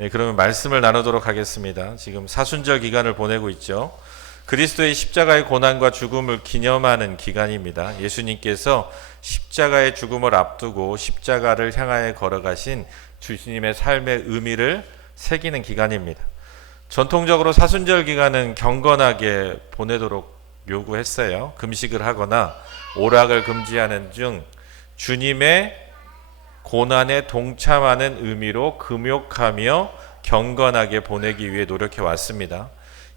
네, 그러면 말씀을 나누도록 하겠습니다. 지금 사순절 기간을 보내고 있죠. 그리스도의 십자가의 고난과 죽음을 기념하는 기간입니다. 예수님께서 십자가의 죽음을 앞두고 십자가를 향하여 걸어가신 주님의 삶의 의미를 새기는 기간입니다. 전통적으로 사순절 기간은 경건하게 보내도록 요구했어요. 금식을 하거나 오락을 금지하는 등 주님의 고난에 동참하는 의미로 금욕하며 경건하게 보내기 위해 노력해 왔습니다.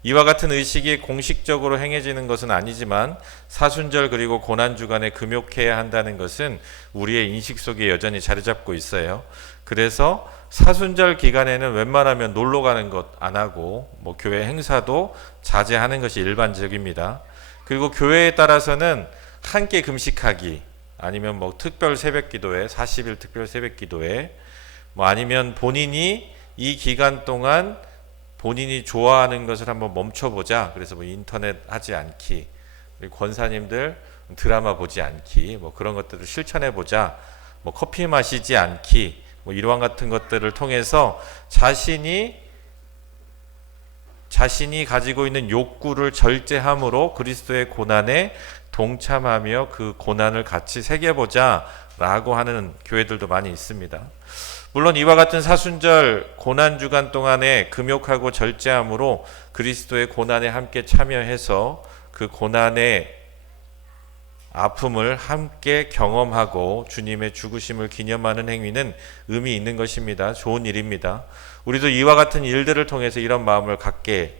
이와 같은 의식이 공식적으로 행해지는 것은 아니지만 사순절 그리고 고난주간에 금욕해야 한다는 것은 우리의 인식 속에 여전히 자리 잡고 있어요. 그래서 사순절 기간에는 웬만하면 놀러 가는 것 안 하고 교회 행사도 자제하는 것이 일반적입니다. 그리고 교회에 따라서는 함께 금식하기 아니면 특별 새벽기도회 40일 특별 새벽기도회 아니면 본인이 이 기간 동안 본인이 좋아하는 것을 한번 멈춰보자. 그래서 인터넷 하지 않기, 권사님들 드라마 보지 않기, 그런 것들을 실천해보자. 커피 마시지 않기, 이러한 같은 것들을 통해서 자신이 가지고 있는 욕구를 절제함으로 그리스도의 고난에 동참하며 그 고난을 같이 새겨보자 라고 하는 교회들도 많이 있습니다. 물론 이와 같은 사순절 고난주간 동안에 금욕하고 절제함으로 그리스도의 고난에 함께 참여해서 그 고난의 아픔을 함께 경험하고 주님의 죽으심을 기념하는 행위는 의미 있는 것입니다. 좋은 일입니다. 우리도 이와 같은 일들을 통해서 이런 마음을 갖게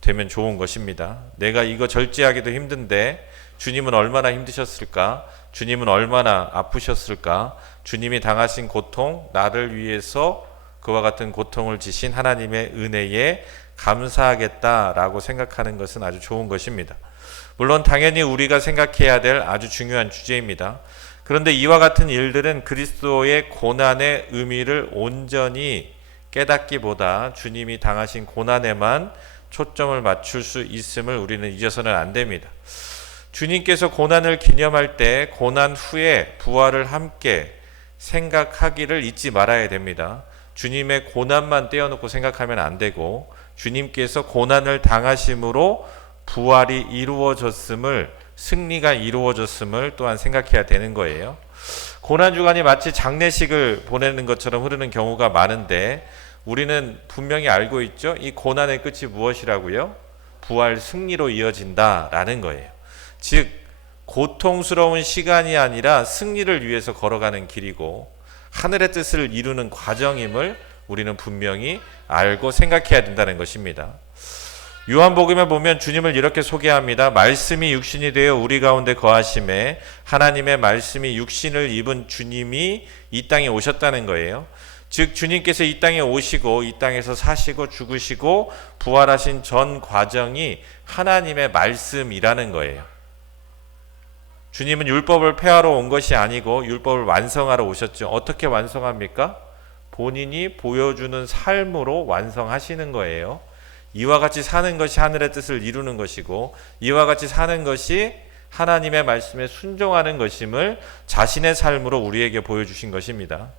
되면 좋은 것입니다. 내가 이거 절제하기도 힘든데 주님은 얼마나 힘드셨을까? 주님은 얼마나 아프셨을까? 주님이 당하신 고통, 나를 위해서 그와 같은 고통을 지신 하나님의 은혜에 감사하겠다라고 생각하는 것은 아주 좋은 것입니다. 물론 당연히 우리가 생각해야 될 아주 중요한 주제입니다. 그런데 이와 같은 일들은 그리스도의 고난의 의미를 온전히 깨닫기보다 주님이 당하신 고난에만 초점을 맞출 수 있음을 우리는 잊어서는 안 됩니다. 주님께서 고난을 기념할 때 고난 후에 부활을 함께 생각하기를 잊지 말아야 됩니다. 주님의 고난만 떼어놓고 생각하면 안 되고 주님께서 고난을 당하심으로 부활이 이루어졌음을, 승리가 이루어졌음을 또한 생각해야 되는 거예요. 고난주간이 마치 장례식을 보내는 것처럼 흐르는 경우가 많은데 우리는 분명히 알고 있죠. 이 고난의 끝이 무엇이라고요? 부활 승리로 이어진다라는 거예요. 즉 고통스러운 시간이 아니라 승리를 위해서 걸어가는 길이고 하늘의 뜻을 이루는 과정임을 우리는 분명히 알고 생각해야 된다는 것입니다. 요한복음에 보면 주님을 이렇게 소개합니다. 말씀이 육신이 되어 우리 가운데 거하심에 하나님의 말씀이 육신을 입은 주님이 이 땅에 오셨다는 거예요. 즉 주님께서 이 땅에 오시고 이 땅에서 사시고 죽으시고 부활하신 전 과정이 하나님의 말씀이라는 거예요. 주님은 율법을 폐하러 온 것이 아니고 율법을 완성하러 오셨죠. 어떻게 완성합니까? 본인이 보여주는 삶으로 완성하시는 거예요. 이와 같이 사는 것이 하늘의 뜻을 이루는 것이고 이와 같이 사는 것이 하나님의 말씀에 순종하는 것임을 자신의 삶으로 우리에게 보여주신 것입니다.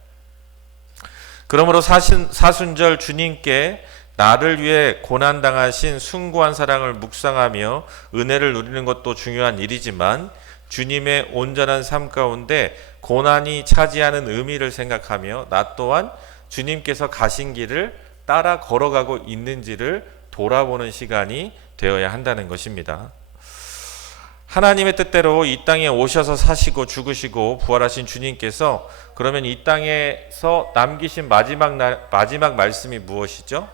그러므로 사순절 주님께 나를 위해 고난당하신 숭고한 사랑을 묵상하며 은혜를 누리는 것도 중요한 일이지만 주님의 온전한 삶 가운데 고난이 차지하는 의미를 생각하며 나 또한 주님께서 가신 길을 따라 걸어가고 있는지를 돌아보는 시간이 되어야 한다는 것입니다. 하나님의 뜻대로 이 땅에 오셔서 사시고 죽으시고 부활하신 주님께서 그러면 이 땅에서 남기신 마지막 말씀이 무엇이죠?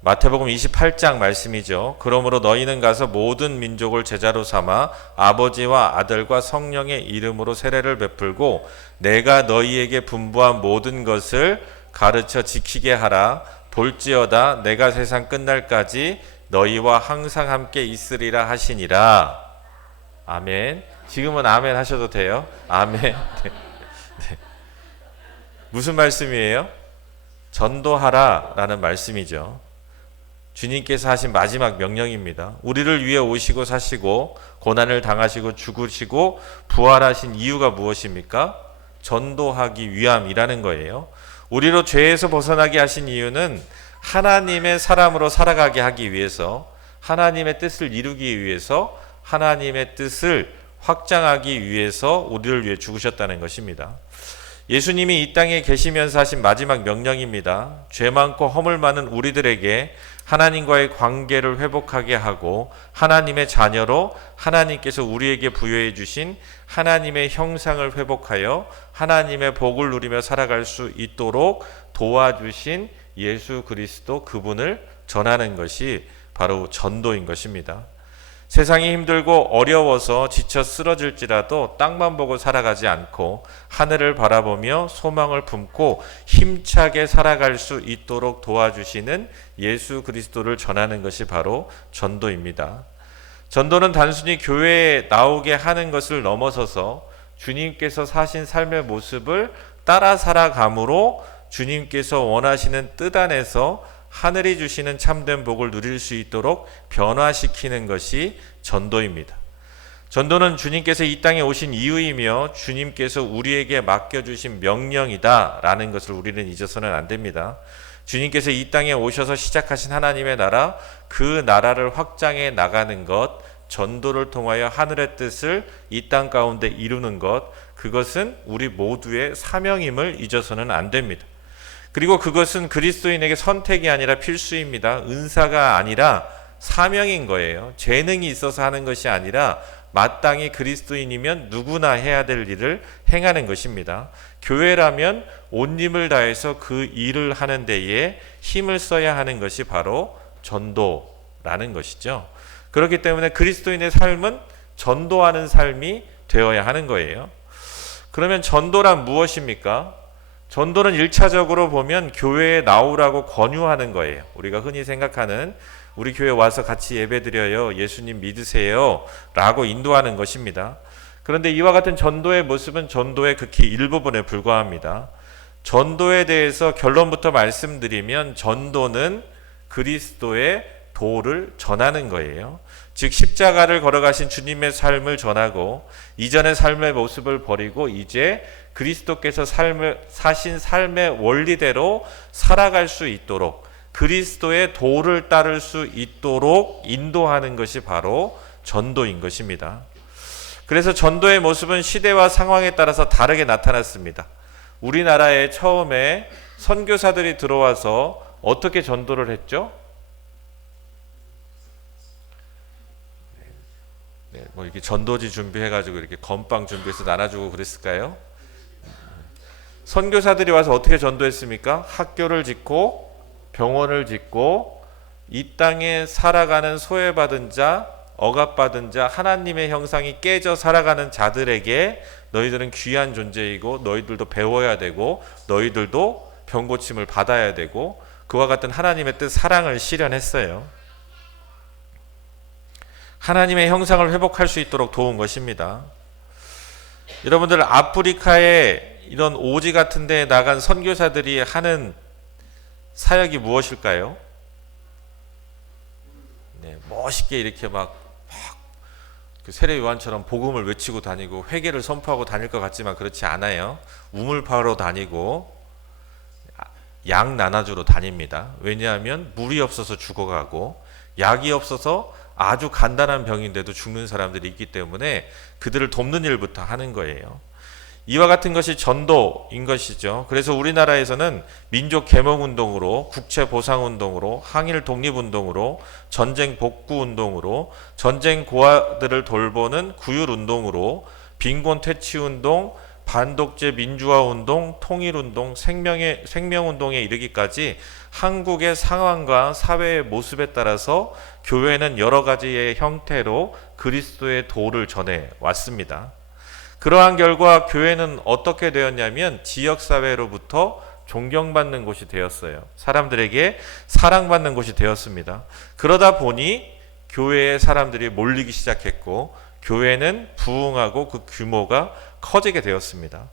마태복음 28장 말씀이죠. 그러므로 너희는 가서 모든 민족을 제자로 삼아 아버지와 아들과 성령의 이름으로 세례를 베풀고 내가 너희에게 분부한 모든 것을 가르쳐 지키게 하라. 볼지어다 내가 세상 끝날까지 너희와 항상 함께 있으리라 하시니라. 아멘. 지금은 아멘 하셔도 돼요. 아멘. 네. 네. 무슨 말씀이에요? 전도하라 라는 말씀이죠. 주님께서 하신 마지막 명령입니다. 우리를 위해 오시고 사시고 고난을 당하시고 죽으시고 부활하신 이유가 무엇입니까? 전도하기 위함이라는 거예요. 우리로 죄에서 벗어나게 하신 이유는 하나님의 사람으로 살아가게 하기 위해서, 하나님의 뜻을 이루기 위해서, 하나님의 뜻을 확장하기 위해서 우리를 위해 죽으셨다는 것입니다. 예수님이 이 땅에 계시면서 하신 마지막 명령입니다. 죄 많고 허물 많은 우리들에게 하나님과의 관계를 회복하게 하고 하나님의 자녀로 하나님께서 우리에게 부여해 주신 하나님의 형상을 회복하여 하나님의 복을 누리며 살아갈 수 있도록 도와주신 예수 그리스도, 그분을 전하는 것이 바로 전도인 것입니다. 세상이 힘들고 어려워서 지쳐 쓰러질지라도 땅만 보고 살아가지 않고 하늘을 바라보며 소망을 품고 힘차게 살아갈 수 있도록 도와주시는 예수 그리스도를 전하는 것이 바로 전도입니다. 전도는 단순히 교회에 나오게 하는 것을 넘어서서 주님께서 사신 삶의 모습을 따라 살아감으로 주님께서 원하시는 뜻 안에서 하늘이 주시는 참된 복을 누릴 수 있도록 변화시키는 것이 전도입니다. 전도는 주님께서 이 땅에 오신 이유이며 주님께서 우리에게 맡겨주신 명령이다 라는 것을 우리는 잊어서는 안 됩니다. 주님께서 이 땅에 오셔서 시작하신 하나님의 나라, 그 나라를 확장해 나가는 것, 전도를 통하여 하늘의 뜻을 이 땅 가운데 이루는 것, 그것은 우리 모두의 사명임을 잊어서는 안 됩니다. 그리고 그것은 그리스도인에게 선택이 아니라 필수입니다. 은사가 아니라 사명인 거예요. 재능이 있어서 하는 것이 아니라 마땅히 그리스도인이면 누구나 해야 될 일을 행하는 것입니다. 교회라면 온 힘을 다해서 그 일을 하는 데에 힘을 써야 하는 것이 바로 전도라는 것이죠. 그렇기 때문에 그리스도인의 삶은 전도하는 삶이 되어야 하는 거예요. 그러면 전도란 무엇입니까? 전도는 1차적으로 보면 교회에 나오라고 권유하는 거예요. 우리가 흔히 생각하는 우리 교회 와서 같이 예배드려요, 예수님 믿으세요 라고 인도하는 것입니다. 그런데 이와 같은 전도의 모습은 전도의 극히 일부분에 불과합니다. 전도에 대해서 결론부터 말씀드리면 전도는 그리스도의 도를 전하는 거예요. 즉 십자가를 걸어가신 주님의 삶을 전하고 이전의 삶의 모습을 버리고 이제 그리스도께서 사신 삶의 원리대로 살아갈 수 있도록 그리스도의 도를 따를 수 있도록 인도하는 것이 바로 전도인 것입니다. 그래서 전도의 모습은 시대와 상황에 따라서 다르게 나타났습니다. 우리나라에 처음에 선교사들이 들어와서 어떻게 전도를 했죠? 뭐 이렇게 전도지 준비해가지고 이렇게 건빵 준비해서 나눠주고 그랬을까요? 선교사들이 와서 어떻게 전도했습니까? 학교를 짓고 병원을 짓고 이 땅에 살아가는 소외받은 자, 억압받은 자, 하나님의 형상이 깨져 살아가는 자들에게 너희들은 귀한 존재이고 너희들도 배워야 되고 너희들도 병고침을 받아야 되고 그와 같은 하나님의 뜻, 사랑을 실현했어요. 하나님의 형상을 회복할 수 있도록 도운 것입니다. 여러분들 아프리카에 이런 오지 같은 데에 나간 선교사들이 하는 사역이 무엇일까요? 네, 멋있게 이렇게 막 세례 요한처럼 복음을 외치고 다니고 회개를 선포하고 다닐 것 같지만 그렇지 않아요. 우물 파러 다니고 양 나눠주러 다닙니다. 왜냐하면 물이 없어서 죽어가고 약이 없어서 아주 간단한 병인데도 죽는 사람들이 있기 때문에 그들을 돕는 일부터 하는 거예요. 이와 같은 것이 전도인 것이죠. 그래서 우리나라에서는 민족 계몽운동으로, 국채보상운동으로, 항일 독립운동으로, 전쟁 복구운동으로, 전쟁 고아들을 돌보는 구휼운동으로, 빈곤 퇴치운동, 반독재 민주화운동, 통일운동, 생명운동에 이르기까지 한국의 상황과 사회의 모습에 따라서 교회는 여러 가지의 형태로 그리스도의 도를 전해 왔습니다. 그러한 결과 교회는 어떻게 되었냐면 지역사회로부터 존경받는 곳이 되었어요. 사람들에게 사랑받는 곳이 되었습니다. 그러다 보니 교회에 사람들이 몰리기 시작했고 교회는 부흥하고 그 규모가 커지게 되었습니다.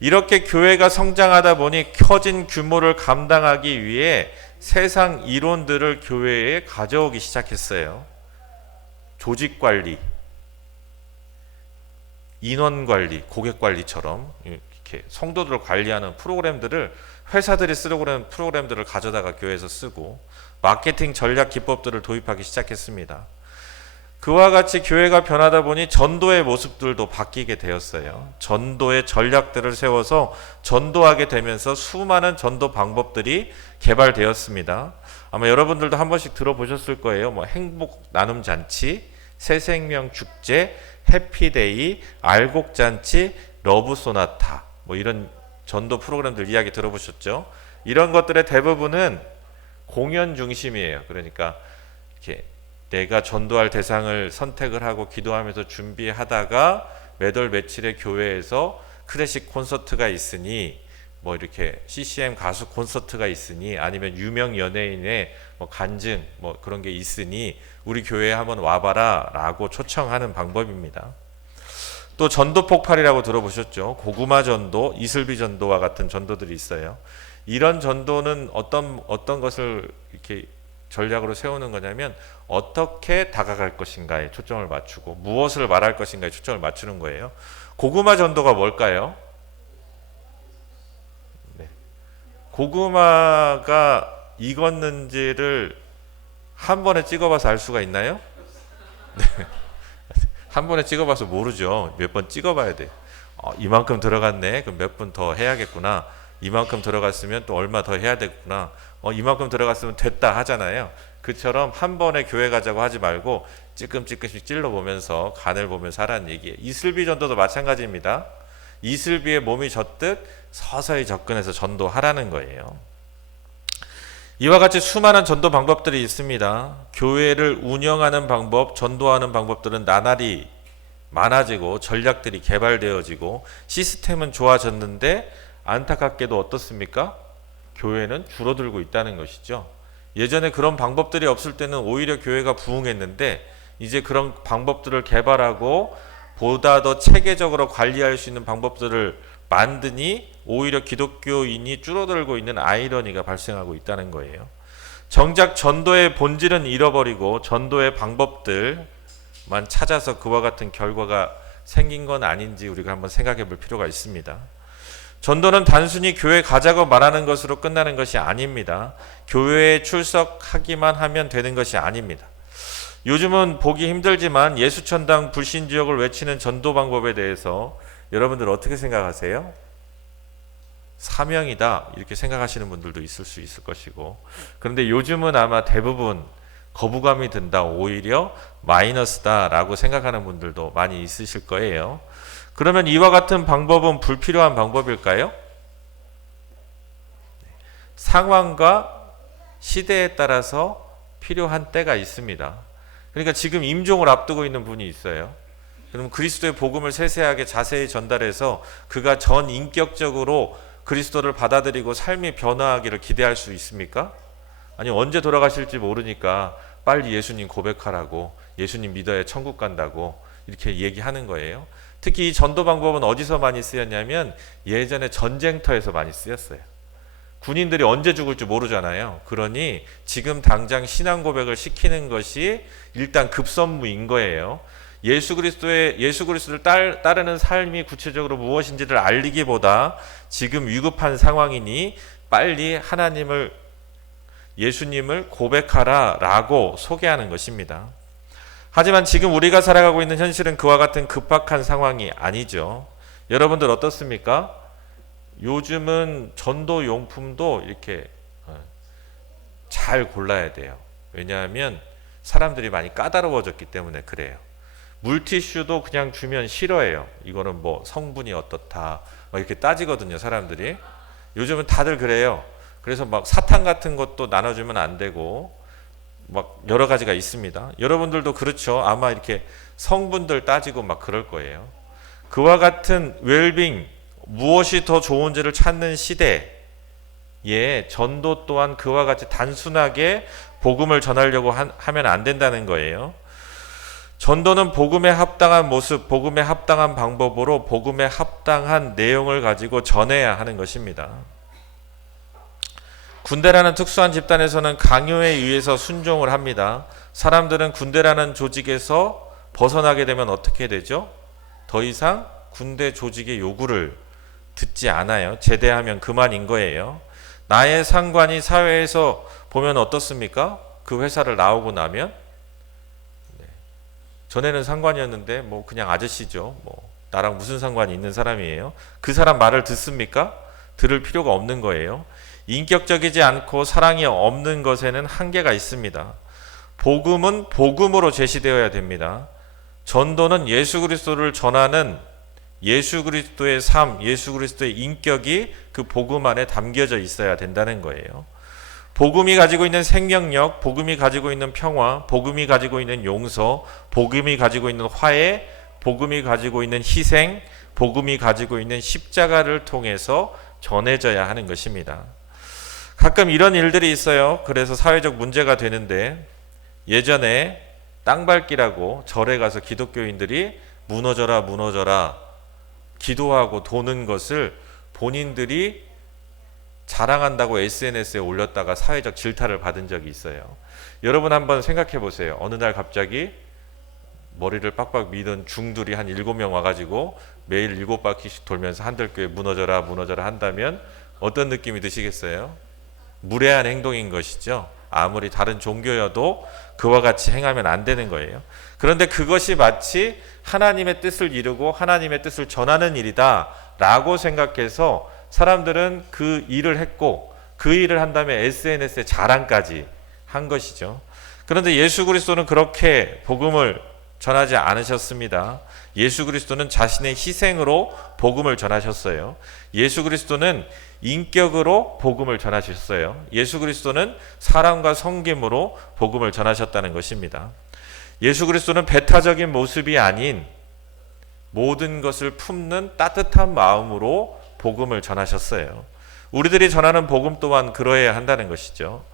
이렇게 교회가 성장하다 보니 커진 규모를 감당하기 위해 세상 이론들을 교회에 가져오기 시작했어요. 조직관리, 인원관리, 고객관리처럼 이렇게 성도들을 관리하는 프로그램들을 회사들이 쓰려고 하는 프로그램들을 가져다가 교회에서 쓰고 마케팅 전략 기법들을 도입하기 시작했습니다. 그와 같이 교회가 변하다 보니 전도의 모습들도 바뀌게 되었어요. 전도의 전략들을 세워서 전도하게 되면서 수많은 전도 방법들이 개발되었습니다. 아마 여러분들도 한 번씩 들어보셨을 거예요. 뭐 행복 나눔 잔치, 새생명 축제, 해피데이, 알곡 잔치, 러브 소나타, 뭐 이런 전도 프로그램들 이야기 들어보셨죠? 이런 것들의 대부분은 공연 중심이에요. 그러니까 이렇게 내가 전도할 대상을 선택을 하고 기도하면서 준비하다가 몇 월 며칠에 교회에서 클래식 콘서트가 있으니 뭐 이렇게 CCM 가수 콘서트가 있으니 아니면 유명 연예인의 뭐 간증 뭐 그런 게 있으니 우리 교회에 한번 와봐라 라고 초청하는 방법입니다. 또 전도 폭발이라고 들어보셨죠? 고구마 전도, 이슬비 전도와 같은 전도들이 있어요. 이런 전도는 어떤 것을 이렇게 전략으로 세우는 거냐면 어떻게 다가갈 것인가에 초점을 맞추고 무엇을 말할 것인가에 초점을 맞추는 거예요. 고구마 전도가 뭘까요? 네. 고구마가 익었는지를 한 번에 찍어봐서 알 수가 있나요? 네. 한 번에 찍어봐서 모르죠. 몇 번 찍어봐야 돼. 이만큼 들어갔네. 그럼 몇 분 더 해야겠구나. 이만큼 들어갔으면 또 얼마 더 해야 되겠구나. 이만큼 들어갔으면 됐다 하잖아요. 그처럼 한 번에 교회 가자고 하지 말고 찔끔찔끔씩 찔러보면서 간을 보면서 하라는 얘기예요. 이슬비 전도도 마찬가지입니다. 이슬비의 몸이 젖듯 서서히 접근해서 전도하라는 거예요. 이와 같이 수많은 전도 방법들이 있습니다. 교회를 운영하는 방법, 전도하는 방법들은 나날이 많아지고 전략들이 개발되어지고 시스템은 좋아졌는데 안타깝게도 어떻습니까? 교회는 줄어들고 있다는 것이죠. 예전에 그런 방법들이 없을 때는 오히려 교회가 부흥했는데 이제 그런 방법들을 개발하고 보다 더 체계적으로 관리할 수 있는 방법들을 만드니 오히려 기독교인이 줄어들고 있는 아이러니가 발생하고 있다는 거예요. 정작 전도의 본질은 잃어버리고 전도의 방법들만 찾아서 그와 같은 결과가 생긴 건 아닌지 우리가 한번 생각해 볼 필요가 있습니다. 전도는 단순히 교회 가자고 말하는 것으로 끝나는 것이 아닙니다. 교회에 출석하기만 하면 되는 것이 아닙니다. 요즘은 보기 힘들지만 예수천당 불신지역을 외치는 전도 방법에 대해서 여러분들 어떻게 생각하세요? 사명이다 이렇게 생각하시는 분들도 있을 수 있을 것이고, 그런데 요즘은 아마 대부분 거부감이 든다, 오히려 마이너스다 라고 생각하는 분들도 많이 있으실 거예요. 그러면 이와 같은 방법은 불필요한 방법일까요? 상황과 시대에 따라서 필요한 때가 있습니다. 그러니까 지금 임종을 앞두고 있는 분이 있어요. 그럼 그리스도의 복음을 세세하게 자세히 전달해서 그가 전 인격적으로 그리스도를 받아들이고 삶이 변화하기를 기대할 수 있습니까? 아니 언제 돌아가실지 모르니까 빨리 예수님 고백하라고, 예수님 믿어야 천국 간다고 이렇게 얘기하는 거예요. 특히 이 전도 방법은 어디서 많이 쓰였냐면 예전에 전쟁터에서 많이 쓰였어요. 군인들이 언제 죽을지 모르잖아요. 그러니 지금 당장 신앙 고백을 시키는 것이 일단 급선무인 거예요. 예수 그리스도를 따르는 삶이 구체적으로 무엇인지를 알리기보다 지금 위급한 상황이니 빨리 예수님을 고백하라라고 소개하는 것입니다. 하지만 지금 우리가 살아가고 있는 현실은 그와 같은 급박한 상황이 아니죠. 여러분들 어떻습니까? 요즘은 전도 용품도 이렇게 잘 골라야 돼요. 왜냐하면 사람들이 많이 까다로워졌기 때문에 그래요. 물티슈도 그냥 주면 싫어해요. 이거는 뭐 성분이 어떻다 막 이렇게 따지거든요, 사람들이. 요즘은 다들 그래요. 그래서 막 사탕 같은 것도 나눠주면 안 되고 막 여러 가지가 있습니다. 여러분들도 그렇죠. 아마 이렇게 성분들 따지고 막 그럴 거예요. 그와 같은 웰빙, 무엇이 더 좋은지를 찾는 시대에 전도 또한 그와 같이 단순하게 복음을 전하려고 하면 안 된다는 거예요. 전도는 복음에 합당한 모습, 복음에 합당한 방법으로 복음에 합당한 내용을 가지고 전해야 하는 것입니다. 군대라는 특수한 집단에서는 강요에 의해서 순종을 합니다. 사람들은 군대라는 조직에서 벗어나게 되면 어떻게 되죠? 더 이상 군대 조직의 요구를 듣지 않아요. 제대하면 그만인 거예요. 나의 상관이 사회에서 보면 어떻습니까? 그 회사를 나오고 나면 전에는 상관이었는데 뭐 그냥 아저씨죠. 뭐 나랑 무슨 상관이 있는 사람이에요. 그 사람 말을 듣습니까? 들을 필요가 없는 거예요. 인격적이지 않고 사랑이 없는 것에는 한계가 있습니다. 복음은 복음으로 제시되어야 됩니다. 전도는 예수 그리스도를 전하는 예수 그리스도의 삶, 예수 그리스도의 인격이 그 복음 안에 담겨져 있어야 된다는 거예요. 복음이 가지고 있는 생명력, 복음이 가지고 있는 평화, 복음이 가지고 있는 용서, 복음이 가지고 있는 화해, 복음이 가지고 있는 희생, 복음이 가지고 있는 십자가를 통해서 전해져야 하는 것입니다. 가끔 이런 일들이 있어요. 그래서 사회적 문제가 되는데, 예전에 땅밟기라고 절에 가서 기독교인들이 무너져라 무너져라 기도하고 도는 것을 본인들이 자랑한다고 SNS에 올렸다가 사회적 질타를 받은 적이 있어요. 여러분 한번 생각해 보세요. 어느 날 갑자기 머리를 빡빡 미던 중들이 한 7명 와가지고 매일 7바퀴씩 돌면서 한들교회 무너져라 무너져라 한다면 어떤 느낌이 드시겠어요? 무례한 행동인 것이죠. 아무리 다른 종교여도 그와 같이 행하면 안 되는 거예요. 그런데 그것이 마치 하나님의 뜻을 이루고 하나님의 뜻을 전하는 일이다 라고 생각해서 사람들은 그 일을 했고, 그 일을 한 다음에 SNS에 자랑까지 한 것이죠. 그런데 예수 그리스도는 그렇게 복음을 전하지 않으셨습니다. 예수 그리스도는 자신의 희생으로 복음을 전하셨어요. 예수 그리스도는 인격으로 복음을 전하셨어요. 예수 그리스도는 사랑과 섬김으로 복음을 전하셨다는 것입니다. 예수 그리스도는 배타적인 모습이 아닌 모든 것을 품는 따뜻한 마음으로 복음을 전하셨어요. 우리들이 전하는 복음 또한 그러해야 한다는 것이죠.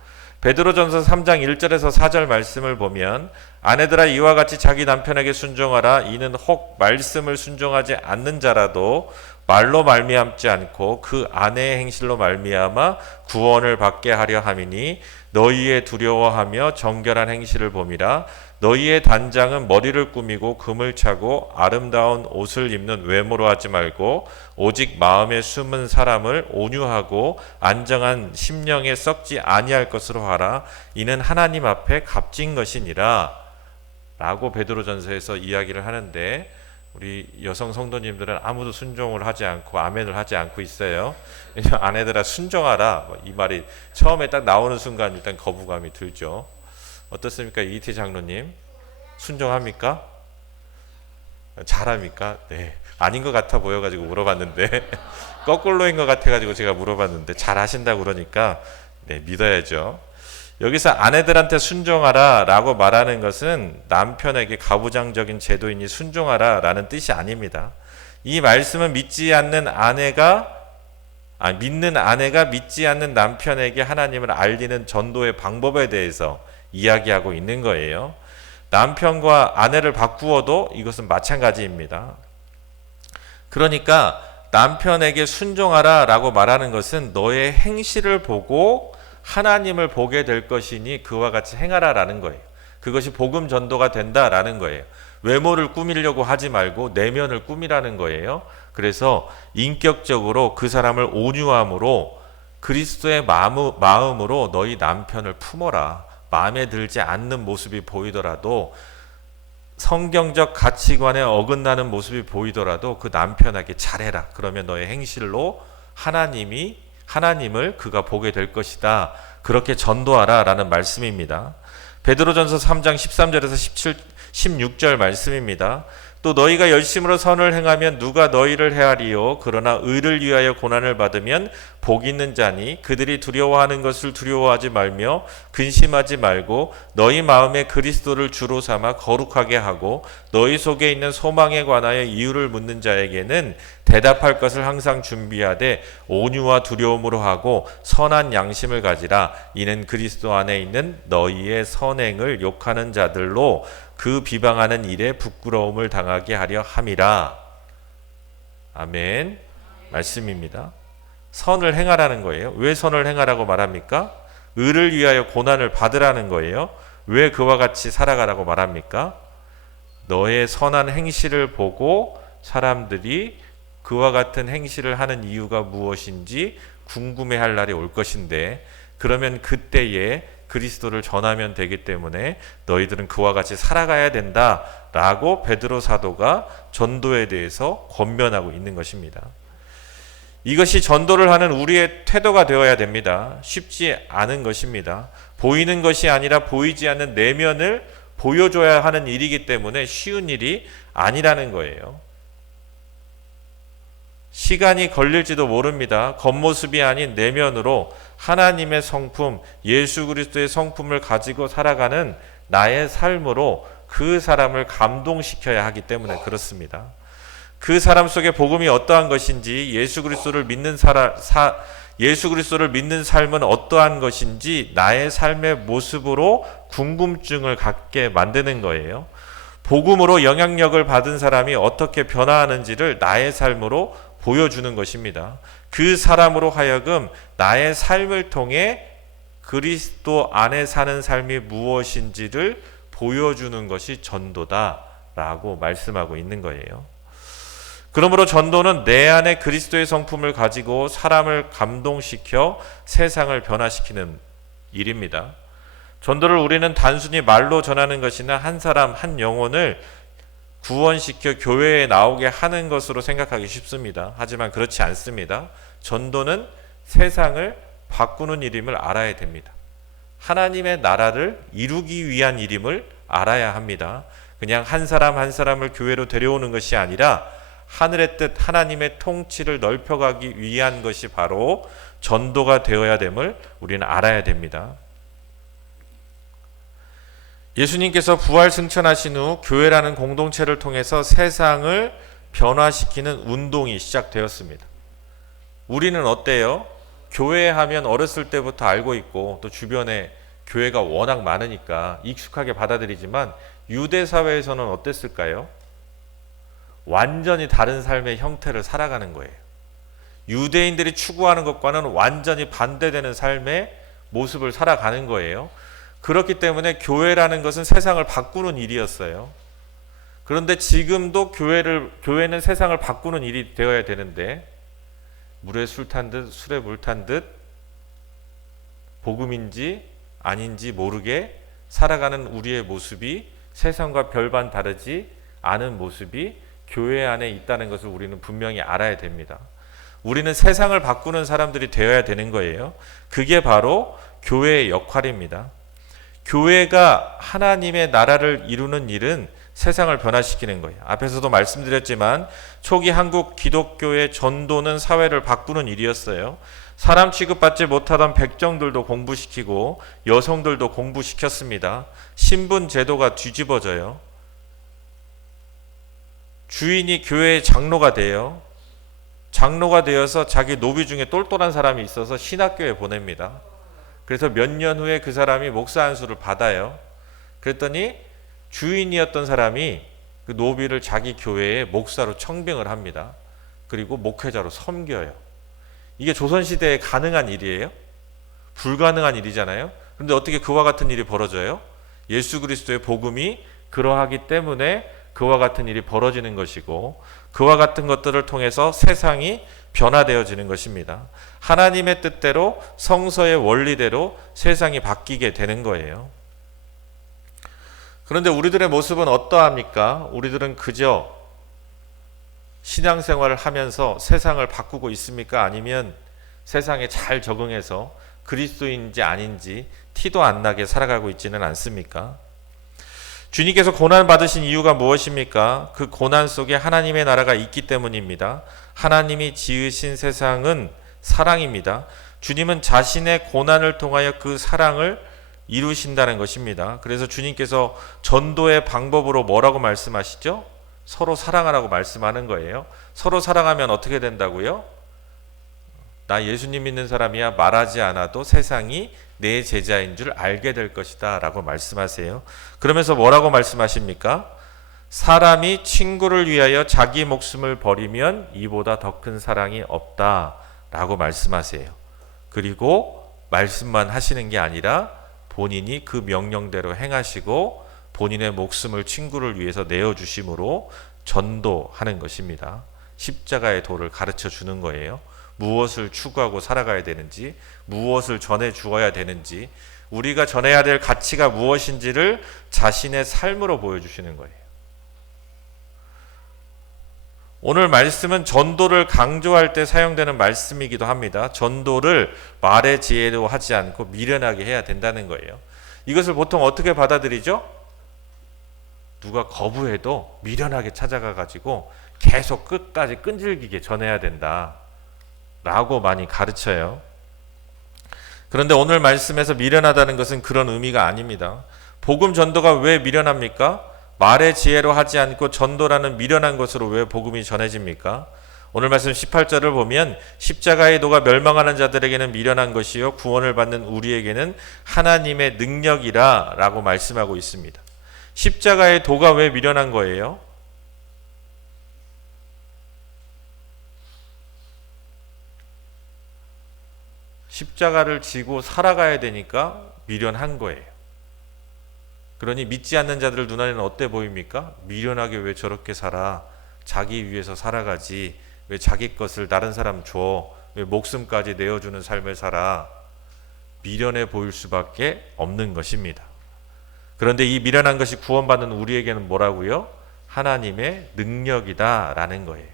베드로전서 3장 1절에서 4절 말씀을 보면, 아내들아 이와 같이 자기 남편에게 순종하라. 이는 혹 말씀을 순종하지 않는 자라도 말로 말미암지 않고 그 아내의 행실로 말미암아 구원을 받게 하려 함이니 너희의 두려워하며 정결한 행실을 봄이라. 너희의 단장은 머리를 꾸미고 금을 차고 아름다운 옷을 입는 외모로 하지 말고 오직 마음에 숨은 사람을 온유하고 안정한 심령에 썩지 아니할 것으로 하라. 이는 하나님 앞에 값진 것이니라 라고 베드로전서에서 이야기를 하는데, 우리 여성 성도님들은 아무도 순종을 하지 않고 아멘을 하지 않고 있어요. 왜냐하면 아내들아 순종하라 이 말이 처음에 딱 나오는 순간 일단 거부감이 들죠. 어떻습니까? 이태 장로님 순종합니까? 잘합니까? 네, 아닌 것 같아 보여가지고 물어봤는데 거꾸로인 것 같아가지고 제가 물어봤는데 잘하신다고 그러니까 네, 믿어야죠. 여기서 아내들한테 순종하라 라고 말하는 것은 남편에게 가부장적인 제도이니 순종하라 라는 뜻이 아닙니다. 이 말씀은 믿는 아내가 믿지 않는 남편에게 하나님을 알리는 전도의 방법에 대해서 이야기하고 있는 거예요. 남편과 아내를 바꾸어도 이것은 마찬가지입니다. 그러니까 남편에게 순종하라 라고 말하는 것은 너의 행실을 보고 하나님을 보게 될 것이니 그와 같이 행하라 라는 거예요. 그것이 복음 전도가 된다라는 거예요. 외모를 꾸미려고 하지 말고 내면을 꾸미라는 거예요. 그래서 인격적으로 그 사람을 온유함으로 그리스도의 마음으로 너희 남편을 품어라. 마음에 들지 않는 모습이 보이더라도, 성경적 가치관에 어긋나는 모습이 보이더라도 그 남편에게 잘해라. 그러면 너의 행실로 하나님을 그가 보게 될 것이다. 그렇게 전도하라 라는 말씀입니다. 베드로전서 3장 13절에서 16절 말씀입니다. 또 너희가 열심으로 선을 행하면 누가 너희를 헤아리요. 그러나 의를 위하여 고난을 받으면 복 있는 자니 그들이 두려워하는 것을 두려워하지 말며 근심하지 말고 너희 마음에 그리스도를 주로 삼아 거룩하게 하고 너희 속에 있는 소망에 관하여 이유를 묻는 자에게는 대답할 것을 항상 준비하되 온유와 두려움으로 하고 선한 양심을 가지라. 이는 그리스도 안에 있는 너희의 선행을 욕하는 자들로 그 비방하는 일에 부끄러움을 당하게 하려 함이라. 아멘. 말씀입니다. 선을 행하라는 거예요. 왜 선을 행하라고 말합니까? 의를 위하여 고난을 받으라는 거예요. 왜 그와 같이 살아가라고 말합니까? 너의 선한 행실을 보고 사람들이 그와 같은 행실을 하는 이유가 무엇인지 궁금해할 날이 올 것인데 그러면 그때에 그리스도를 전하면 되기 때문에 너희들은 그와 같이 살아가야 된다라고 베드로 사도가 전도에 대해서 권면하고 있는 것입니다. 이것이 전도를 하는 우리의 태도가 되어야 됩니다. 쉽지 않은 것입니다. 보이는 것이 아니라 보이지 않는 내면을 보여줘야 하는 일이기 때문에 쉬운 일이 아니라는 거예요. 시간이 걸릴지도 모릅니다. 겉모습이 아닌 내면으로 하나님의 성품, 예수 그리스도의 성품을 가지고 살아가는 나의 삶으로 그 사람을 감동시켜야 하기 때문에 그렇습니다. 그 사람 속에 복음이 어떠한 것인지, 예수 그리스도를 믿는 삶은 어떠한 것인지 나의 삶의 모습으로 궁금증을 갖게 만드는 거예요. 복음으로 영향력을 받은 사람이 어떻게 변화하는지를 나의 삶으로 보여주는 것입니다. 그 사람으로 하여금 나의 삶을 통해 그리스도 안에 사는 삶이 무엇인지를 보여주는 것이 전도다라고 말씀하고 있는 거예요. 그러므로 전도는 내 안에 그리스도의 성품을 가지고 사람을 감동시켜 세상을 변화시키는 일입니다. 전도를 우리는 단순히 말로 전하는 것이나 한 사람, 한 영혼을 구원시켜 교회에 나오게 하는 것으로 생각하기 쉽습니다. 하지만 그렇지 않습니다. 전도는 세상을 바꾸는 일임을 알아야 됩니다. 하나님의 나라를 이루기 위한 일임을 알아야 합니다. 그냥 한 사람 한 사람을 교회로 데려오는 것이 아니라 하늘의 뜻, 하나님의 통치를 넓혀가기 위한 것이 바로 전도가 되어야 됨을 우리는 알아야 됩니다. 예수님께서 부활 승천하신 후 교회라는 공동체를 통해서 세상을 변화시키는 운동이 시작되었습니다. 우리는 어때요? 교회 하면 어렸을 때부터 알고 있고 또 주변에 교회가 워낙 많으니까 익숙하게 받아들이지만 유대 사회에서는 어땠을까요? 완전히 다른 삶의 형태를 살아가는 거예요. 유대인들이 추구하는 것과는 완전히 반대되는 삶의 모습을 살아가는 거예요. 그렇기 때문에 교회라는 것은 세상을 바꾸는 일이었어요. 그런데 지금도 교회는 세상을 바꾸는 일이 되어야 되는데 물에 술 탄 듯 술에 물 탄 듯 복음인지 아닌지 모르게 살아가는 우리의 모습이 세상과 별반 다르지 않은 모습이 교회 안에 있다는 것을 우리는 분명히 알아야 됩니다. 우리는 세상을 바꾸는 사람들이 되어야 되는 거예요. 그게 바로 교회의 역할입니다. 교회가 하나님의 나라를 이루는 일은 세상을 변화시키는 거예요. 앞에서도 말씀드렸지만 초기 한국 기독교의 전도는 사회를 바꾸는 일이었어요. 사람 취급받지 못하던 백정들도 공부시키고 여성들도 공부시켰습니다. 신분 제도가 뒤집어져요. 주인이 교회의 장로가 돼요. 장로가 되어서 자기 노비 중에 똘똘한 사람이 있어서 신학교에 보냅니다. 그래서 몇 년 후에 그 사람이 목사 안수를 받아요. 그랬더니 주인이었던 사람이 그 노비를 자기 교회의 목사로 청빙을 합니다. 그리고 목회자로 섬겨요. 이게 조선시대에 가능한 일이에요? 불가능한 일이잖아요. 그런데 어떻게 그와 같은 일이 벌어져요? 예수 그리스도의 복음이 그러하기 때문에 그와 같은 일이 벌어지는 것이고 그와 같은 것들을 통해서 세상이 변화되어지는 것입니다. 하나님의 뜻대로 성서의 원리대로 세상이 바뀌게 되는 거예요. 그런데 우리들의 모습은 어떠합니까? 우리들은 그저 신앙생활을 하면서 세상을 바꾸고 있습니까? 아니면 세상에 잘 적응해서 그리스도인지 아닌지 티도 안 나게 살아가고 있지는 않습니까? 주님께서 고난 받으신 이유가 무엇입니까? 그 고난 속에 하나님의 나라가 있기 때문입니다. 하나님이 지으신 세상은 사랑입니다. 주님은 자신의 고난을 통하여 그 사랑을 이루신다는 것입니다. 그래서 주님께서 전도의 방법으로 뭐라고 말씀하시죠? 서로 사랑하라고 말씀하는 거예요. 서로 사랑하면 어떻게 된다고요? 나 예수님 믿는 사람이야 말하지 않아도 세상이 내 제자인 줄 알게 될 것이다 라고 말씀하세요. 그러면서 뭐라고 말씀하십니까? 사람이 친구를 위하여 자기 목숨을 버리면 이보다 더 큰 사랑이 없다 라고 말씀하세요. 그리고 말씀만 하시는 게 아니라 본인이 그 명령대로 행하시고 본인의 목숨을 친구를 위해서 내어주심으로 전도하는 것입니다. 십자가의 도를 가르쳐 주는 거예요. 무엇을 추구하고 살아가야 되는지, 무엇을 전해 주어야 되는지, 우리가 전해야 될 가치가 무엇인지를 자신의 삶으로 보여주시는 거예요. 오늘 말씀은 전도를 강조할 때 사용되는 말씀이기도 합니다. 전도를 말의 지혜로 하지 않고 미련하게 해야 된다는 거예요. 이것을 보통 어떻게 받아들이죠? 누가 거부해도 미련하게 찾아가 가지고 계속 끝까지 끈질기게 전해야 된다 라고 많이 가르쳐요. 그런데 오늘 말씀에서 미련하다는 것은 그런 의미가 아닙니다. 복음 전도가 왜 미련합니까? 말의 지혜로 하지 않고 전도라는 미련한 것으로 왜 복음이 전해집니까? 오늘 말씀 18절을 보면 십자가의 도가 멸망하는 자들에게는 미련한 것이요 구원을 받는 우리에게는 하나님의 능력이라 라고 말씀하고 있습니다. 십자가의 도가 왜 미련한 거예요? 십자가를 지고 살아가야 되니까 미련한 거예요. 그러니 믿지 않는 자들 눈에는 어때 보입니까? 미련하게 왜 저렇게 살아? 자기 위해서 살아가지. 왜 자기 것을 다른 사람 줘? 왜 목숨까지 내어주는 삶을 살아? 미련해 보일 수밖에 없는 것입니다. 그런데 이 미련한 것이 구원받는 우리에게는 뭐라고요? 하나님의 능력이다라는 거예요.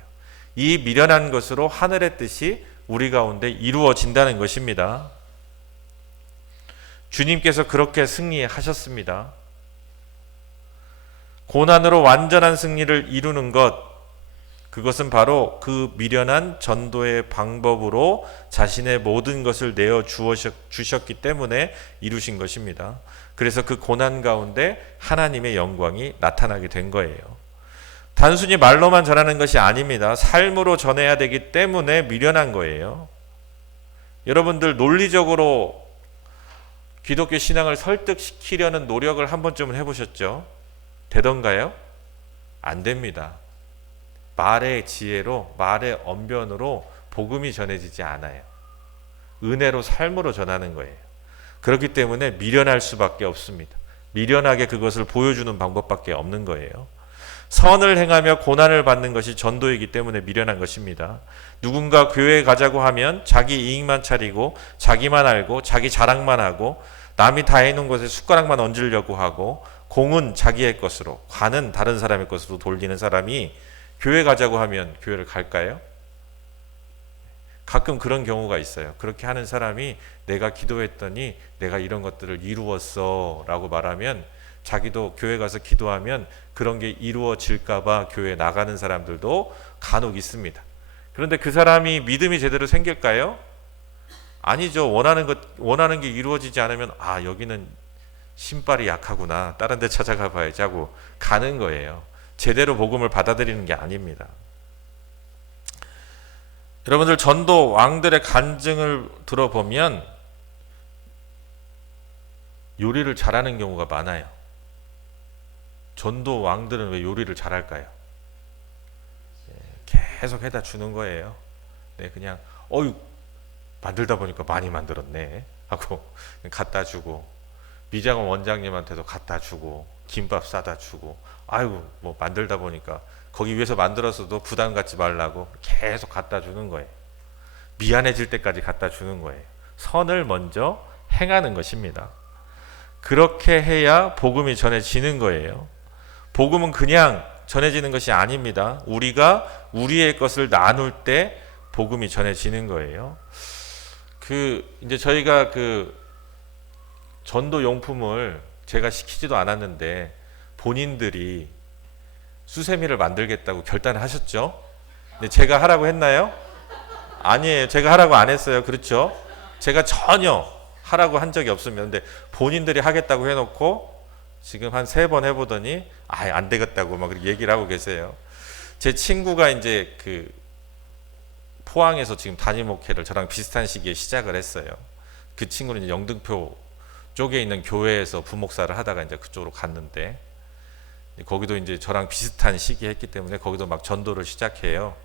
이 미련한 것으로 하늘의 뜻이 우리 가운데 이루어진다는 것입니다. 주님께서 그렇게 승리하셨습니다. 고난으로 완전한 승리를 이루는 것, 그것은 바로 그 미련한 전도의 방법으로 자신의 모든 것을 내어 주셨기 때문에 이루신 것입니다. 그래서 그 고난 가운데 하나님의 영광이 나타나게 된 거예요. 단순히 말로만 전하는 것이 아닙니다. 삶으로 전해야 되기 때문에 미련한 거예요. 여러분들 논리적으로 기독교 신앙을 설득시키려는 노력을 한 번쯤은 해보셨죠? 되던가요? 안 됩니다. 말의 지혜로, 말의 언변으로 복음이 전해지지 않아요. 은혜로 삶으로 전하는 거예요. 그렇기 때문에 미련할 수밖에 없습니다. 미련하게 그것을 보여주는 방법밖에 없는 거예요. 선을 행하며 고난을 받는 것이 전도이기 때문에 미련한 것입니다. 누군가 교회에 가자고 하면 자기 이익만 차리고 자기만 알고 자기 자랑만 하고 남이 다 해놓은 것에 숟가락만 얹으려고 하고 공은 자기의 것으로, 관은 다른 사람의 것으로 돌리는 사람이 교회 가자고 하면 교회를 갈까요? 가끔 그런 경우가 있어요. 그렇게 하는 사람이 내가 기도했더니 내가 이런 것들을 이루었어 라고 말하면 자기도 교회 가서 기도하면 그런 게 이루어질까 봐 교회 나가는 사람들도 간혹 있습니다. 그런데 그 사람이 믿음이 제대로 생길까요? 아니죠. 원하는 게 이루어지지 않으면 여기는 신발이 약하구나. 다른 데 찾아가 봐야지 하고 가는 거예요. 제대로 복음을 받아들이는 게 아닙니다. 여러분들 전도 왕들의 간증을 들어보면 요리를 잘하는 경우가 많아요. 전도 왕들은 왜 요리를 잘할까요? 계속 해다 주는 거예요. 그냥 만들다 보니까 많이 만들었네 하고 갖다 주고, 미장원 원장님한테도 갖다 주고, 김밥 싸다 주고, 뭐 만들다 보니까 거기 위해서 만들었어도 부담 갖지 말라고 계속 갖다 주는 거예요. 미안해질 때까지 갖다 주는 거예요. 선을 먼저 행하는 것입니다. 그렇게 해야 복음이 전해지는 거예요. 복음은 그냥 전해지는 것이 아닙니다. 우리가 우리의 것을 나눌 때 복음이 전해지는 거예요. 이제 저희가 전도 용품을 제가 시키지도 않았는데 본인들이 수세미를 만들겠다고 결단을 하셨죠? 근데 제가 하라고 했나요? 아니에요. 제가 하라고 안 했어요. 그렇죠? 제가 전혀 하라고 한 적이 없습니다. 근데 본인들이 하겠다고 해놓고 지금 한 3번 해보더니 안 되겠다고 막 얘기를 하고 계세요. 제 친구가 이제 포항에서 지금 담임목회를 저랑 비슷한 시기에 시작을 했어요. 그 친구는 이제 영등포 쪽에 있는 교회에서 부목사를 하다가 이제 그쪽으로 갔는데, 거기도 이제 저랑 비슷한 시기에 했기 때문에 거기도 막 전도를 시작해요.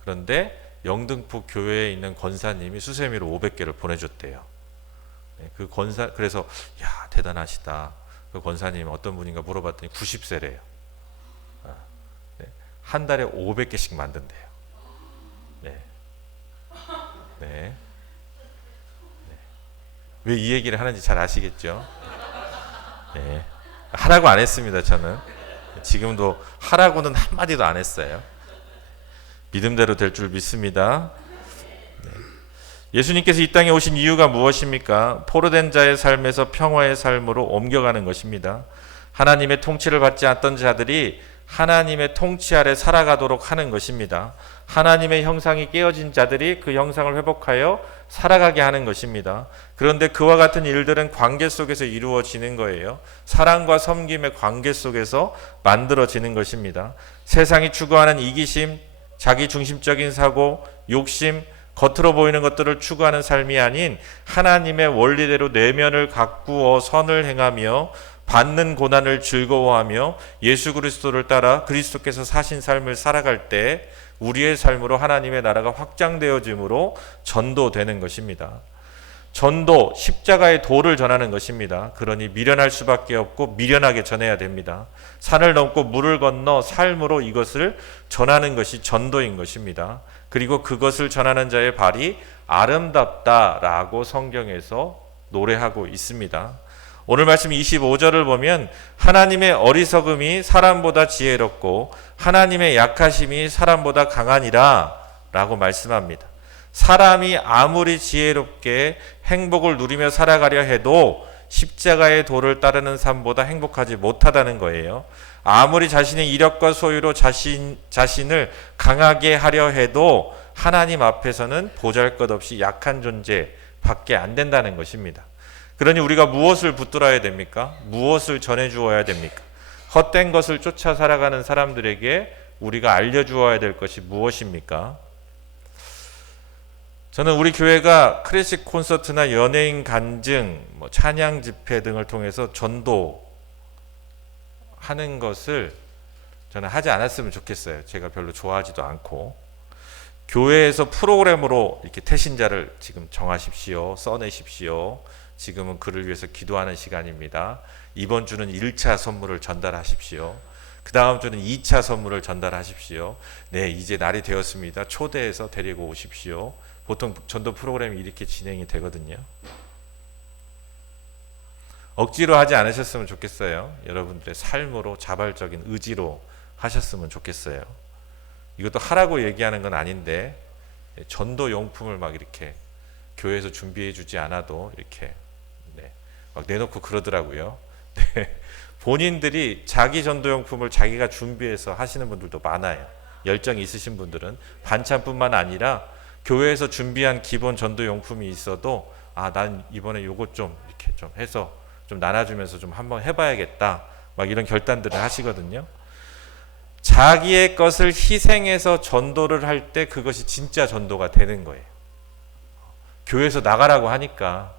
그런데 영등포 교회에 있는 권사님이 수세미로 500개를 보내줬대요. 그래서 대단하시다. 그 권사님 어떤 분인가 물어봤더니 90세래요. 한 달에 500개씩 만든대요. 네. 왜 이 얘기를 하는지 잘 아시겠죠? 네. 하라고 안 했습니다, 저는. 지금도 하라고는 한마디도 안 했어요. 믿음대로 될 줄 믿습니다. 네. 예수님께서 이 땅에 오신 이유가 무엇입니까? 포로된 자의 삶에서 평화의 삶으로 옮겨가는 것입니다. 하나님의 통치를 받지 않던 자들이 하나님의 통치 아래 살아가도록 하는 것입니다. 하나님의 형상이 깨어진 자들이 그 형상을 회복하여 살아가게 하는 것입니다. 그런데 그와 같은 일들은 관계 속에서 이루어지는 거예요. 사랑과 섬김의 관계 속에서 만들어지는 것입니다. 세상이 추구하는 이기심, 자기 중심적인 사고, 욕심, 겉으로 보이는 것들을 추구하는 삶이 아닌 하나님의 원리대로 내면을 가꾸어 선을 행하며 받는 고난을 즐거워하며 예수 그리스도를 따라 그리스도께서 사신 삶을 살아갈 때 우리의 삶으로 하나님의 나라가 확장되어짐으로 전도되는 것입니다. 전도, 십자가의 도를 전하는 것입니다. 그러니 미련할 수밖에 없고 미련하게 전해야 됩니다. 산을 넘고 물을 건너 삶으로 이것을 전하는 것이 전도인 것입니다. 그리고 그것을 전하는 자의 발이 아름답다라고 성경에서 노래하고 있습니다. 오늘 말씀 25절을 보면 하나님의 어리석음이 사람보다 지혜롭고 하나님의 약하심이 사람보다 강하니라 라고 말씀합니다. 사람이 아무리 지혜롭게 행복을 누리며 살아가려 해도 십자가의 도를 따르는 삶보다 행복하지 못하다는 거예요. 아무리 자신의 이력과 소유로 자신을 강하게 하려 해도 하나님 앞에서는 보잘것없이 약한 존재밖에 안 된다는 것입니다. 그러니 우리가 무엇을 붙들어야 됩니까? 무엇을 전해주어야 됩니까? 헛된 것을 쫓아 살아가는 사람들에게 우리가 알려주어야 될 것이 무엇입니까? 저는 우리 교회가 클래식 콘서트나 연예인 간증, 찬양 집회 등을 통해서 전도하는 것을 저는 하지 않았으면 좋겠어요. 제가 별로 좋아하지도 않고. 교회에서 프로그램으로 이렇게 태신자를 지금 정하십시오. 써내십시오. 지금은 그를 위해서 기도하는 시간입니다. 이번 주는 1차 선물을 전달하십시오. 그 다음 주는 2차 선물을 전달하십시오. 네, 이제 날이 되었습니다. 초대해서 데리고 오십시오. 보통 전도 프로그램이 이렇게 진행이 되거든요. 억지로 하지 않으셨으면 좋겠어요. 여러분들의 삶으로 자발적인 의지로 하셨으면 좋겠어요. 이것도 하라고 얘기하는 건 아닌데 전도 용품을 막 이렇게 교회에서 준비해 주지 않아도 이렇게 막 내놓고 그러더라고요. 네. 본인들이 자기 전도용품을 자기가 준비해서 하시는 분들도 많아요. 열정이 있으신 분들은 반찬뿐만 아니라 교회에서 준비한 기본 전도용품이 있어도 난 이번에 요것 좀 이렇게 좀 해서 좀 나눠주면서 좀 한번 해봐야겠다 막 이런 결단들을 하시거든요. 자기의 것을 희생해서 전도를 할 때 그것이 진짜 전도가 되는 거예요. 교회에서 나가라고 하니까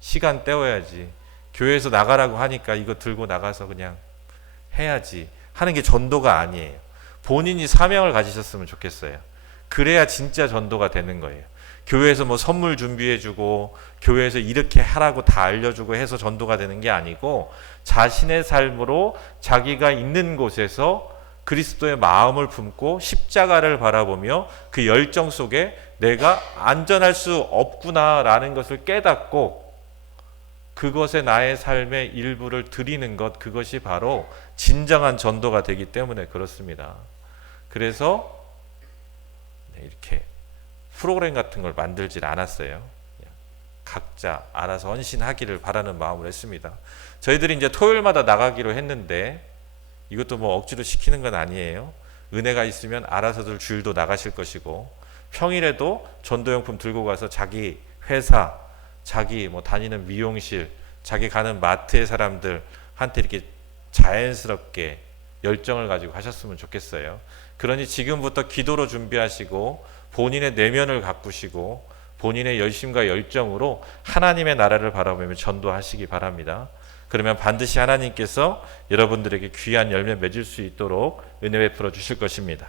시간 때워야지. 교회에서 나가라고 하니까 이거 들고 나가서 그냥 해야지 하는 게 전도가 아니에요. 본인이 사명을 가지셨으면 좋겠어요. 그래야 진짜 전도가 되는 거예요. 교회에서 뭐 선물 준비해주고 교회에서 이렇게 하라고 다 알려주고 해서 전도가 되는 게 아니고 자신의 삶으로 자기가 있는 곳에서 그리스도의 마음을 품고 십자가를 바라보며 그 열정 속에 내가 안전할 수 없구나라는 것을 깨닫고 그것에 나의 삶의 일부를 드리는 것, 그것이 바로 진정한 전도가 되기 때문에 그렇습니다. 그래서 이렇게 프로그램 같은 걸 만들질 않았어요. 각자 알아서 헌신하기를 바라는 마음으로 했습니다. 저희들이 이제 토요일마다 나가기로 했는데 이것도 뭐 억지로 시키는 건 아니에요. 은혜가 있으면 알아서들 주일도 나가실 것이고 평일에도 전도용품 들고 가서 자기 회사, 자기 뭐 다니는 미용실, 자기 가는 마트의 사람들한테 이렇게 자연스럽게 열정을 가지고 하셨으면 좋겠어요. 그러니 지금부터 기도로 준비하시고 본인의 내면을 가꾸시고 본인의 열심과 열정으로 하나님의 나라를 바라보며 전도하시기 바랍니다. 그러면 반드시 하나님께서 여러분들에게 귀한 열매 맺을 수 있도록 은혜 베풀어 주실 것입니다.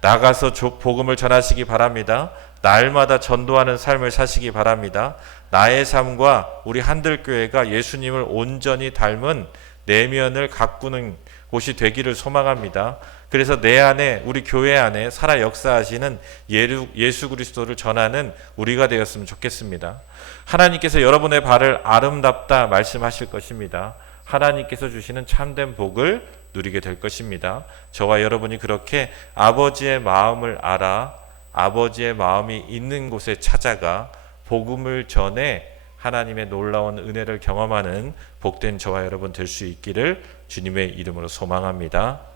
나가서 복음을 전하시기 바랍니다. 날마다 전도하는 삶을 사시기 바랍니다. 나의 삶과 우리 한들교회가 예수님을 온전히 닮은 내면을 가꾸는 곳이 되기를 소망합니다. 그래서 내 안에, 우리 교회 안에 살아 역사하시는 예수 그리스도를 전하는 우리가 되었으면 좋겠습니다. 하나님께서 여러분의 발을 아름답다 말씀하실 것입니다. 하나님께서 주시는 참된 복을 누리게 될 것입니다. 저와 여러분이 그렇게 아버지의 마음을 알아 아버지의 마음이 있는 곳에 찾아가 복음을 전해 하나님의 놀라운 은혜를 경험하는 복된 저와 여러분 될 수 있기를 주님의 이름으로 소망합니다.